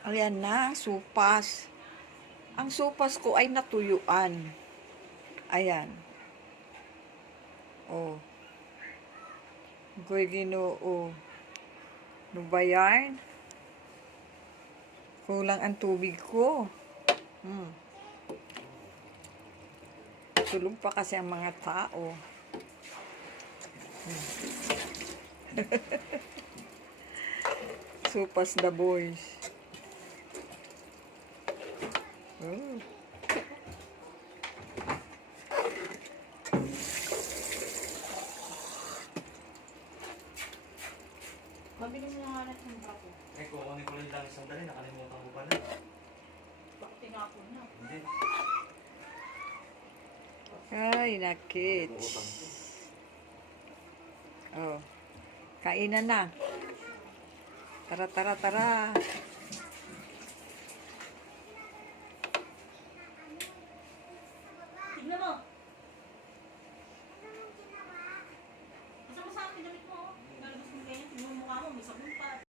Ayan na, supas. Ang supas ko ay natuyuan. Ayan. Oh. Ko'y Ginoo. Ano ba yan? Kulang ang tubig ko. Tulog pa kasi ang mga tao. Supas the boys. Oh. Mabilis na nga natin yung bako. Eh, kukunin ko lang isang dali, nakalimutan ko pala. Baka tinapon na. Hindi. Ay, nakits. Oh. Kainan na. Tara, tara, tara. Tignan mo! Basta mo sa akin, damit mo. Nalabas mo ganyan, tignan mo mukha mo, may sabon pa.